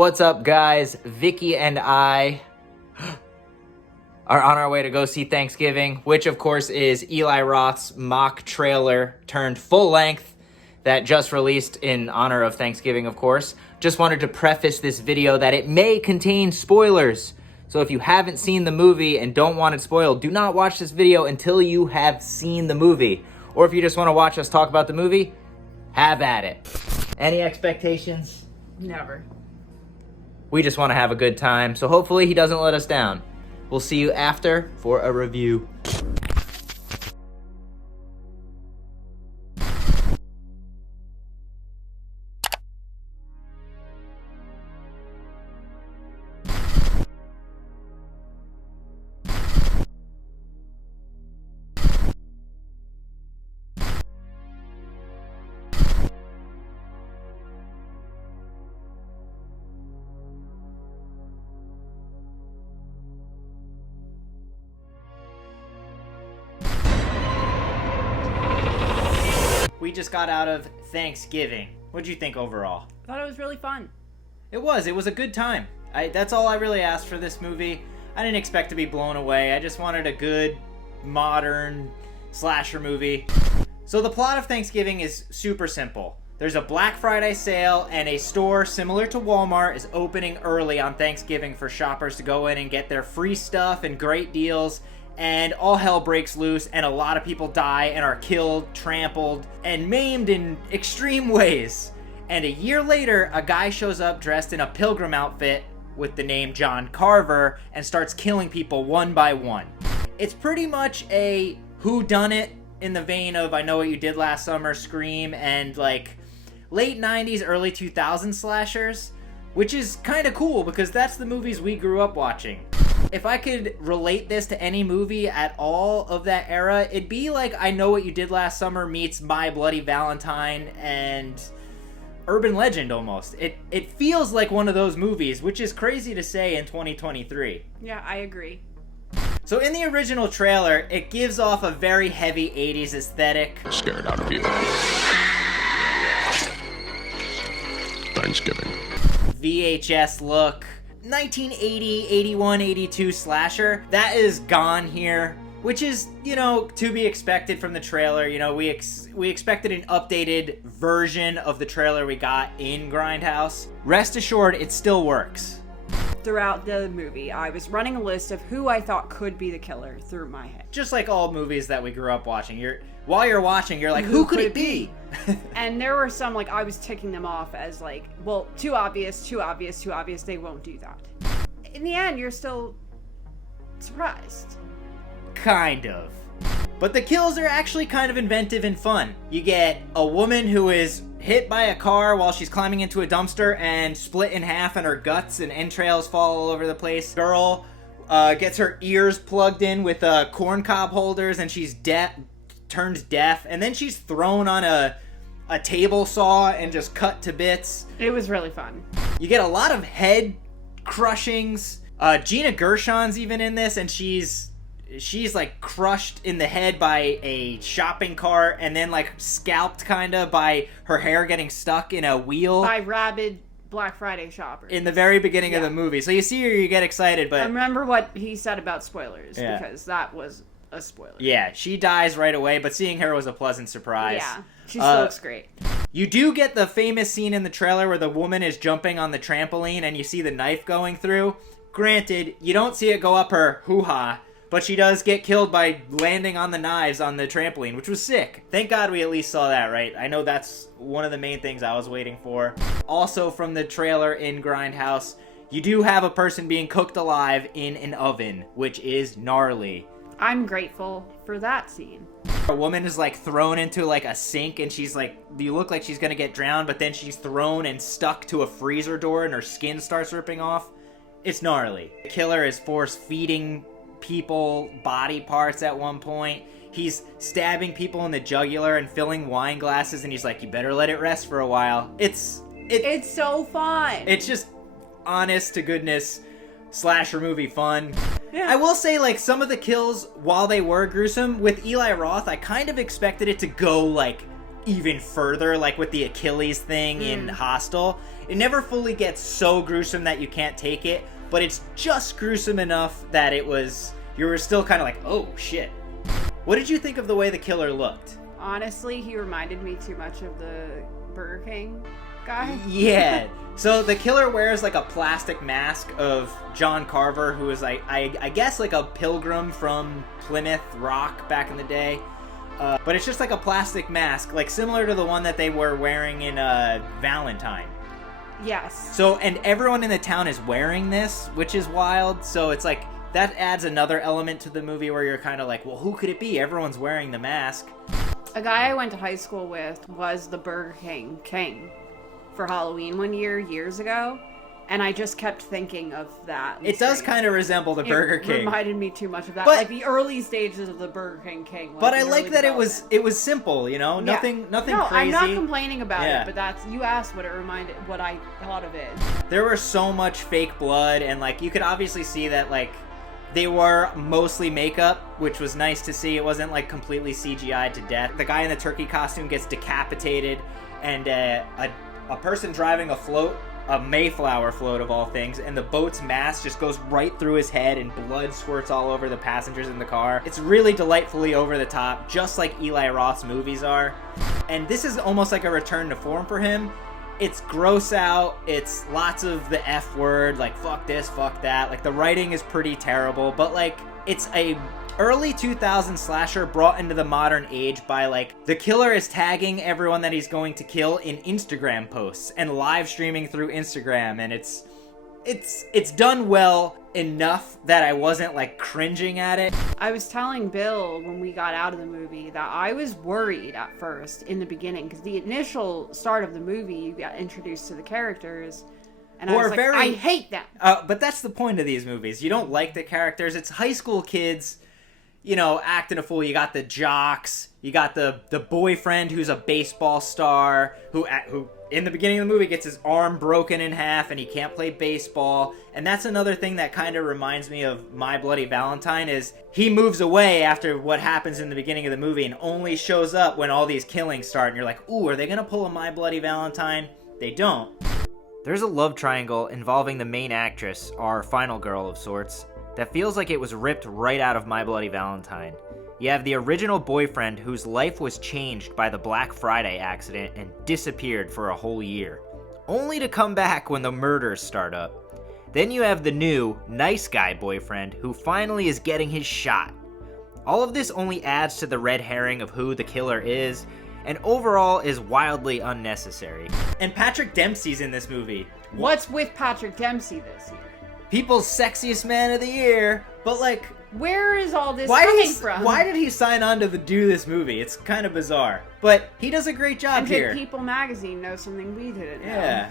What's up, guys? Vicky and I are on our way to go see Thanksgiving, which of course is Eli Roth's mock trailer turned full length that just released in honor of Thanksgiving, of course. Just wanted to preface this video that it may contain spoilers. So if you haven't seen the movie and don't want it spoiled, do not watch this video until you have seen the movie. Or if you just want to watch us talk about the movie, have at it. Any expectations? Never. We just want to have a good time, so hopefully he doesn't let us down. We'll see you after for a review. We just got out of Thanksgiving. What'd you think overall? I thought it was really fun. It was a good time. That's all I really asked for this movie. I didn't expect to be blown away. I just wanted a good, modern slasher movie. So the plot of Thanksgiving is super simple. There's a Black Friday sale and a store similar to Walmart is opening early on Thanksgiving for shoppers to go in and get their free stuff and great deals. And all hell breaks loose, and a lot of people die and are killed, trampled, and maimed in extreme ways. And a year later, a guy shows up dressed in a pilgrim outfit with the name John Carver and starts killing people one by one. It's pretty much a whodunit in the vein of I Know What You Did Last Summer, Scream, and like late 90s, early 2000s slashers, which is kind of cool because that's the movies we grew up watching. If I could relate this to any movie at all of that era, it'd be like I Know What You Did Last Summer meets My Bloody Valentine and Urban Legend almost. It feels like one of those movies, which is crazy to say in 2023. Yeah, I agree. So in the original trailer, it gives off a very heavy 80s aesthetic. Scared out of you. Thanksgiving. VHS look. 1980, 81, 82 slasher. That is gone here, which is, to be expected from the trailer. We expected an updated version of the trailer we got in Grindhouse. Rest assured, it still works. Throughout the movie, I was running a list of who I thought could be the killer through my head. Just like all movies that we grew up watching. While you're watching, you're like, who could it be? And there were some, I was ticking them off as too obvious, they won't do that. In the end, you're still surprised. Kind of. But the kills are actually kind of inventive and fun. You get a woman who is hit by a car while she's climbing into a dumpster and split in half and her guts and entrails fall all over the place. Girl gets her ears plugged in with corn cob holders and she's turned deaf, and then she's thrown on a table saw and just cut to bits. It was really fun. You get a lot of head crushings. Gina Gershon's even in this, and she's like crushed in the head by a shopping cart and then like scalped kinda by her hair getting stuck in a wheel. By rabid Black Friday shoppers. In the very beginning of the movie. So you see her, you get excited, but... I remember what he said about spoilers, because that was a spoiler. Yeah, she dies right away, but seeing her was a pleasant surprise. Yeah, she still looks great. You do get the famous scene in the trailer where the woman is jumping on the trampoline and you see the knife going through. Granted, you don't see it go up her hoo-ha, but she does get killed by landing on the knives on the trampoline, which was sick. Thank God we at least saw that, right? I know that's one of the main things I was waiting for. Also from the trailer in Grindhouse, you do have a person being cooked alive in an oven, which is gnarly. I'm grateful for that scene. A woman is thrown into a sink and she's you look like she's gonna get drowned, but then she's thrown and stuck to a freezer door and her skin starts ripping off. It's gnarly. The killer is force feeding people body parts at one point. He's stabbing people in the jugular and filling wine glasses, and he's like, you better let it rest for a while. It's so fun. It's just honest to goodness slasher movie fun. Yeah. I will say, some of the kills, while they were gruesome, with Eli Roth, I kind of expected it to go, even further, like with the Achilles thing in Hostel. It never fully gets so gruesome that you can't take it, but it's just gruesome enough that you were still kind of like, oh shit. What did you think of the way the killer looked? Honestly, he reminded me too much of the Burger King guy. Yeah. So the killer wears like a plastic mask of John Carver, who was like, I guess like a pilgrim from Plymouth Rock back in the day. But it's just like a plastic mask, like similar to the one that they were wearing in Valentine. Yes. So, and everyone in the town is wearing this, which is wild. So it's like, that adds another element to the movie where you're kind of like, well, who could it be? Everyone's wearing the mask. A guy I went to high school with was the Burger King for Halloween one year, years ago, and I just kept thinking of that. It does kind of resemble the Burger King. It reminded me too much of that, but, like the early stages of the Burger King. But I like that it was simple, you know, nothing no, crazy. I'm not complaining about it, but you asked what I thought of it. There was so much fake blood, and like you could obviously see that like they were mostly makeup, which was nice to see. It wasn't like completely CGI'd to death. The guy in the turkey costume gets decapitated, and a person driving a float, a Mayflower float of all things, and the boat's mast just goes right through his head and blood squirts all over the passengers in the car. It's really delightfully over the top, just like Eli Roth's movies are. And this is almost like a return to form for him. It's gross out, it's lots of the F word, like fuck this, fuck that. Like the writing is pretty terrible, but like it's a early 2000s slasher brought into the modern age by like the killer is tagging everyone that he's going to kill in Instagram posts and live streaming through Instagram, and it's done well enough that I wasn't like cringing at it. I was telling Bill when we got out of the movie that I was worried at first in the beginning, because the initial start of the movie you got introduced to the characters and I was like, I hate them. But that's the point of these movies. You don't like the characters. It's high school kids, you know, acting a fool. You got the jocks, you got the boyfriend who's a baseball star who in the beginning of the movie gets his arm broken in half and he can't play baseball. And that's another thing that kind of reminds me of My Bloody Valentine, is he moves away after what happens in the beginning of the movie and only shows up when all these killings start. And you're like, ooh, are they going to pull a My Bloody Valentine? They don't. There's a love triangle involving the main actress, our final girl of sorts, that feels like it was ripped right out of My Bloody Valentine. You have the original boyfriend whose life was changed by the Black Friday accident and disappeared for a whole year, only to come back when the murders start up. Then you have the new, nice guy boyfriend who finally is getting his shot. All of this only adds to the red herring of who the killer is, and overall is wildly unnecessary. And Patrick Dempsey's in this movie. What's with Patrick Dempsey this year? People's sexiest man of the year, but like, where is all this coming from? Why did he sign on to do this movie? It's kind of bizarre. But he does a great job here. And People magazine knows something we didn't know. Yeah.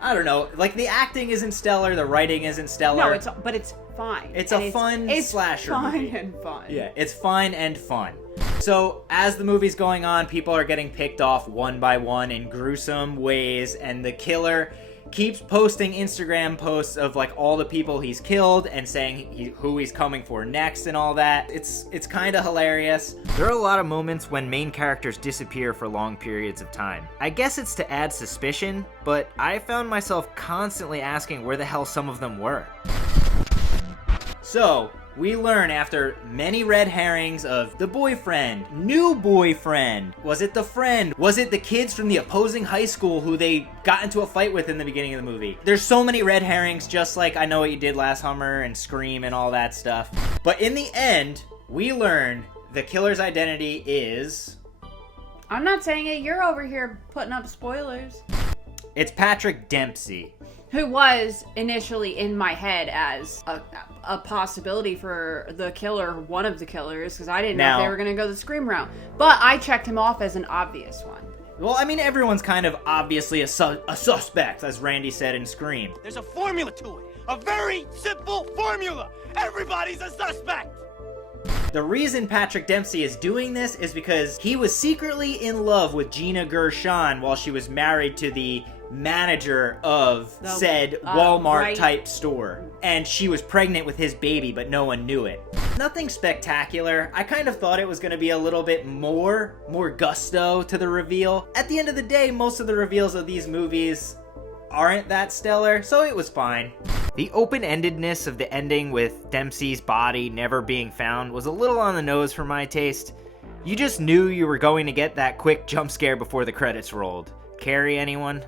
I don't know. Like, the acting isn't stellar, the writing isn't stellar. No, but it's fine. It's a fun slasher movie. It's fine and fun. Yeah, it's fine and fun. So, as the movie's going on, people are getting picked off one by one in gruesome ways, and the killer keeps posting Instagram posts of like all the people he's killed and saying who he's coming for next and all that. It's kind of hilarious. There are a lot of moments when main characters disappear for long periods of time. I guess it's to add suspicion, but I found myself constantly asking where the hell some of them were. So, we learn after many red herrings of the boyfriend, new boyfriend, was it the friend, was it the kids from the opposing high school who they got into a fight with in the beginning of the movie. There's so many red herrings, just like I Know What You Did Last Summer and Scream and all that stuff. But in the end, we learn the killer's identity is... I'm not saying it, you're over here putting up spoilers. It's Patrick Dempsey. Who was initially in my head as a possibility for the killer, one of the killers, because I didn't know if they were going to go the Scream route. But I checked him off as an obvious one. Well, I mean, everyone's kind of obviously a suspect, as Randy said in Scream. There's a formula to it. A very simple formula. Everybody's a suspect. The reason Patrick Dempsey is doing this is because he was secretly in love with Gina Gershon while she was married to the manager of said Walmart-type store. And she was pregnant with his baby, but no one knew it. Nothing spectacular. I kind of thought it was going to be a little bit more gusto to the reveal. At the end of the day, most of the reveals of these movies aren't that stellar, so it was fine. The open-endedness of the ending with Dempsey's body never being found was a little on the nose for my taste. You just knew you were going to get that quick jump scare before the credits rolled. Carry anyone?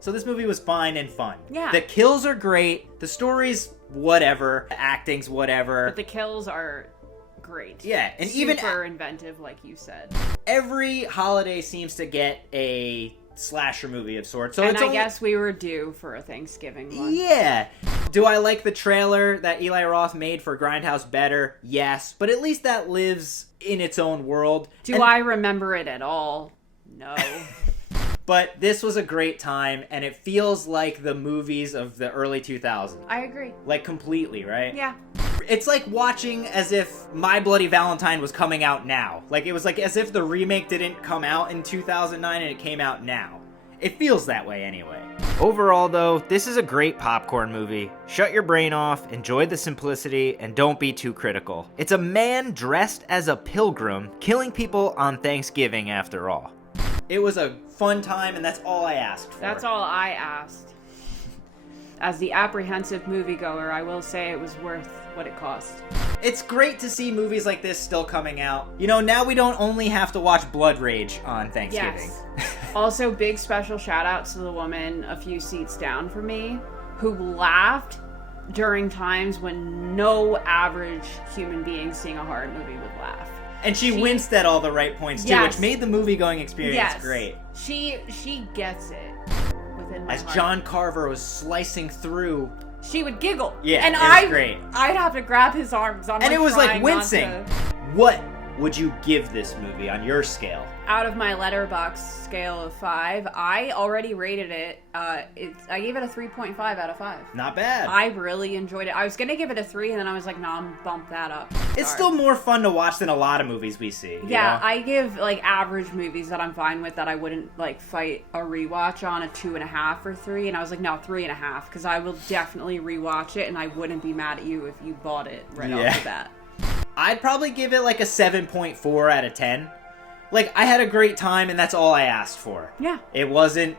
So this movie was fine and fun. Yeah. The kills are great. The story's whatever. The acting's whatever. But the kills are great. Yeah, and super inventive, like you said. Every holiday seems to get a slasher movie of sorts. So and I guess we were due for a Thanksgiving one. Yeah. Do I like the trailer that Eli Roth made for Grindhouse better? Yes. But at least that lives in its own world. Do I remember it at all? No. But this was a great time, and it feels like the movies of the early 2000s. I agree. Like, completely, right? Yeah. It's like watching as if My Bloody Valentine was coming out now. Like, it was like as if the remake didn't come out in 2009 and it came out now. It feels that way anyway. Overall, though, this is a great popcorn movie. Shut your brain off, enjoy the simplicity, and don't be too critical. It's a man dressed as a pilgrim killing people on Thanksgiving, after all. It was a fun time, and that's all I asked for. That's all I asked. As the apprehensive moviegoer, I will say it was worth what it cost. It's great to see movies like this still coming out. You know, now we don't only have to watch Blood Rage on Thanksgiving. Yes. Also, big special shout out to the woman a few seats down from me who laughed during times when no average human being seeing a horror movie would laugh. And she winced at all the right points, too, yes. which made the movie-going experience yes. great. She gets it within my As heart. John Carver was slicing through... She would giggle. Yeah, and it was great. I'd have to grab his arms. And it was like wincing. What would you give this movie on your scale? Out of my Letterboxd scale of 5, I already rated it. I gave it a 3.5 out of 5. Not bad. I really enjoyed it. I was gonna give it a 3, and then I was like, no, I'm gonna bump that up. It's still more fun to watch than a lot of movies we see. Yeah, you know? I give like average movies that I'm fine with that I wouldn't like fight a rewatch on a 2.5 or 3, and I was like, no, 3.5, because I will definitely rewatch it, and I wouldn't be mad at you if you bought it right off the bat. I'd probably give it like a 7.4 out of 10. Like, I had a great time, and that's all I asked for. Yeah. It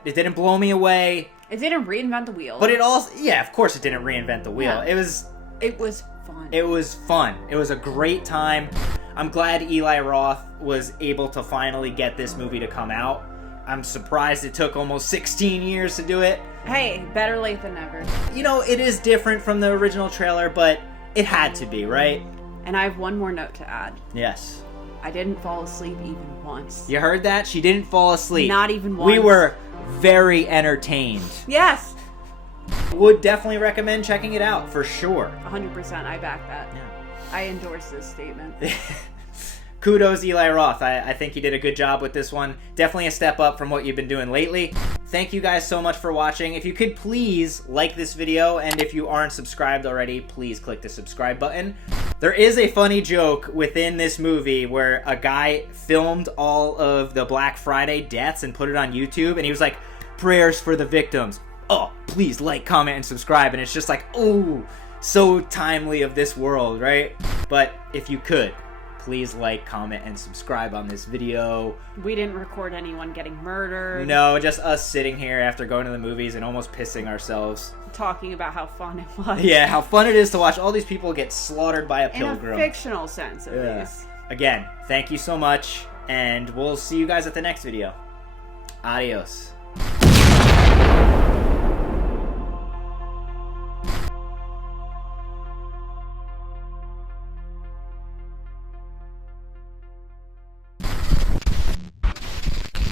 didn't blow me away. It didn't reinvent the wheel. But it also, yeah, of course it didn't reinvent the wheel. Yeah. It was fun. It was fun. It was a great time. I'm glad Eli Roth was able to finally get this movie to come out. I'm surprised it took almost 16 years to do it. Hey, better late than never. You know, it is different from the original trailer, but it had to be, right? And I have one more note to add. Yes. I didn't fall asleep even once. You heard that? She didn't fall asleep. Not even once. We were very entertained. Yes! Would definitely recommend checking it out, for sure. 100%, I back that. Yeah. I endorse this statement. Kudos, Eli Roth. I think you did a good job with this one. Definitely a step up from what you've been doing lately. Thank you guys so much for watching. If you could please like this video, and if you aren't subscribed already, please click the subscribe button. There is a funny joke within this movie where a guy filmed all of the Black Friday deaths and put it on YouTube, and he was like, prayers for the victims. Oh, please like, comment, and subscribe. And it's just like, oh, so timely of this world, right? But if you could, please like, comment, and subscribe on this video. We didn't record anyone getting murdered. No, just us sitting here after going to the movies and almost pissing ourselves. Talking about how fun it was. Yeah, how fun it is to watch all these people get slaughtered by a pilgrim. In a fictional sense, at least. Again, thank you so much, and we'll see you guys at the next video. Adios.